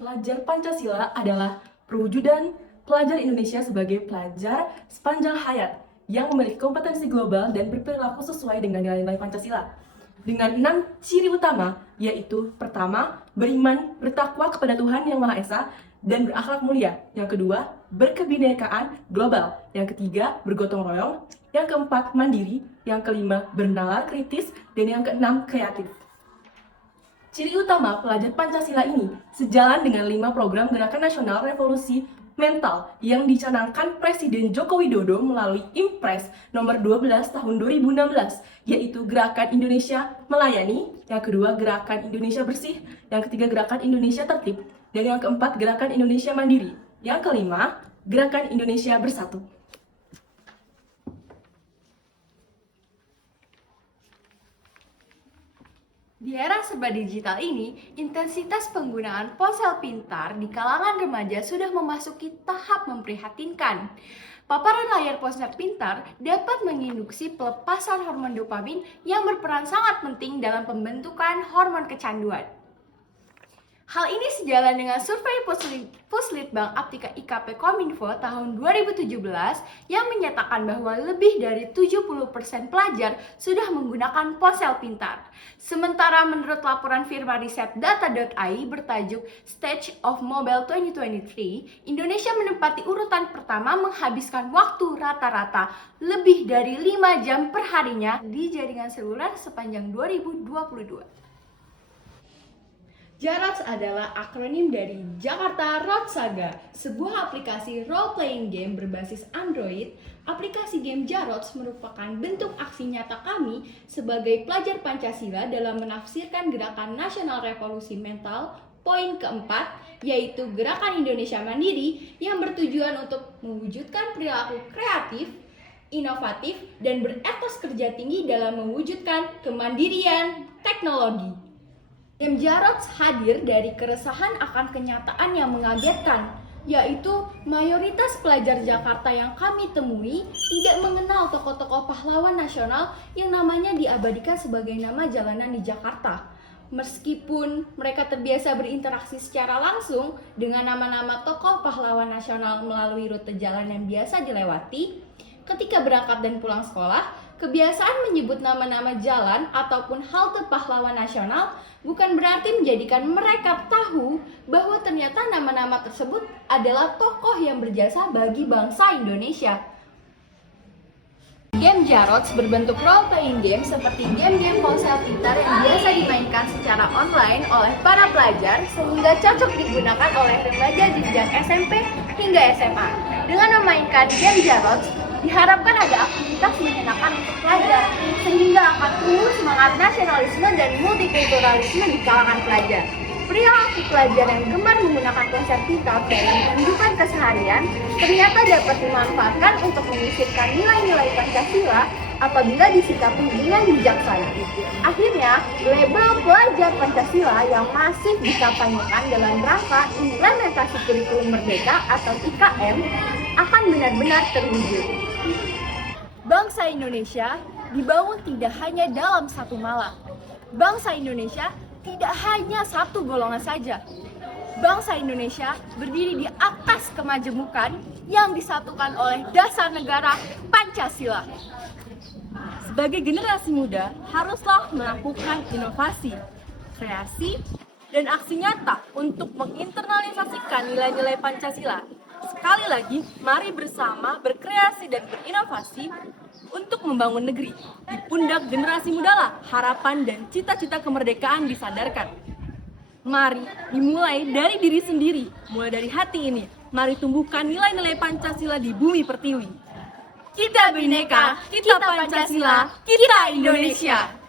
Pelajar Pancasila adalah perwujudan pelajar Indonesia sebagai pelajar sepanjang hayat yang memiliki kompetensi global dan berperilaku sesuai dengan nilai-nilai Pancasila. Dengan 6 ciri utama, yaitu pertama, beriman, bertakwa kepada Tuhan Yang Maha Esa, dan berakhlak mulia. Yang kedua, berkebinekaan global. Yang ketiga, bergotong royong. Yang keempat, mandiri. Yang kelima, bernalar kritis. Dan yang keenam, kreatif. Ciri utama pelajar Pancasila ini sejalan dengan 5 program Gerakan Nasional Revolusi Mental yang dicanangkan Presiden Joko Widodo melalui Impres nomor 12 tahun 2016, yaitu Gerakan Indonesia Melayani, yang kedua Gerakan Indonesia Bersih, yang ketiga Gerakan Indonesia Tertib, dan yang keempat Gerakan Indonesia Mandiri, yang kelima Gerakan Indonesia Bersatu. Di era serba digital ini, intensitas penggunaan ponsel pintar di kalangan remaja sudah memasuki tahap memprihatinkan. Paparan layar ponsel pintar dapat menginduksi pelepasan hormon dopamin yang berperan sangat penting dalam pembentukan hormon kecanduan. Hal ini sejalan dengan survei Puslitbang Aptika IKP Kominfo tahun 2017 yang menyatakan bahwa lebih dari 70% pelajar sudah menggunakan ponsel pintar. Sementara menurut laporan firma riset Data.ai bertajuk Stage of Mobile 2023, Indonesia menempati urutan pertama menghabiskan waktu rata-rata lebih dari 5 jam per harinya di jaringan seluler sepanjang 2022. JAROTS adalah akronim dari Jakarta Road Saga, sebuah aplikasi role-playing game berbasis Android. Aplikasi game JAROTS merupakan bentuk aksi nyata kami sebagai pelajar Pancasila dalam menafsirkan Gerakan Nasional Revolusi Mental poin keempat, yaitu Gerakan Indonesia Mandiri yang bertujuan untuk mewujudkan perilaku kreatif, inovatif, dan beretos kerja tinggi dalam mewujudkan kemandirian teknologi. Game JAROTS hadir dari keresahan akan kenyataan yang mengagetkan, yaitu mayoritas pelajar Jakarta yang kami temui tidak mengenal tokoh-tokoh pahlawan nasional yang namanya diabadikan sebagai nama jalanan di Jakarta. Meskipun mereka terbiasa berinteraksi secara langsung dengan nama-nama tokoh pahlawan nasional melalui rute jalan yang biasa dilewati, ketika berangkat dan pulang sekolah, kebiasaan menyebut nama-nama jalan ataupun halte pahlawan nasional bukan berarti menjadikan mereka tahu bahwa ternyata nama-nama tersebut adalah tokoh yang berjasa bagi bangsa Indonesia. Game JAROTS berbentuk role-playing game seperti game-game ponsel pintar yang biasa dimainkan secara online oleh para pelajar sehingga cocok digunakan oleh remaja jenjang SMP hingga SMA. Dengan memainkan game JAROTS, diharapkan ada aktivitas menyenangkan untuk pelajar, sehingga akan tumbuh semangat nasionalisme dan multikulturalisme di kalangan pelajar. Perilaku pelajar yang gemar menggunakan ponsel pintar dalam kehidupan keseharian ternyata dapat dimanfaatkan untuk menyisipkan nilai-nilai Pancasila apabila disikapi dengan bijaksana. Akhirnya, label pelajar Pancasila yang masif dikampanyekan dalam rangka implementasi kurikulum merdeka atau IKM akan benar-benar terwujud. Bangsa Indonesia dibangun tidak hanya dalam satu malam. Bangsa Indonesia tidak hanya satu golongan saja. Bangsa Indonesia berdiri di atas kemajemukan yang disatukan oleh dasar negara Pancasila. Sebagai generasi muda, haruslah melakukan inovasi, kreasi, dan aksi nyata untuk menginternalisasikan nilai-nilai Pancasila. Sekali lagi, mari bersama berkreasi dan berinovasi untuk membangun negeri. Di pundak generasi mudalah harapan dan cita-cita kemerdekaan disadarkan. Mari dimulai dari diri sendiri, mulai dari hati ini. Mari tumbuhkan nilai-nilai Pancasila di bumi pertiwi. Kita Bhinneka, kita Pancasila, kita Indonesia.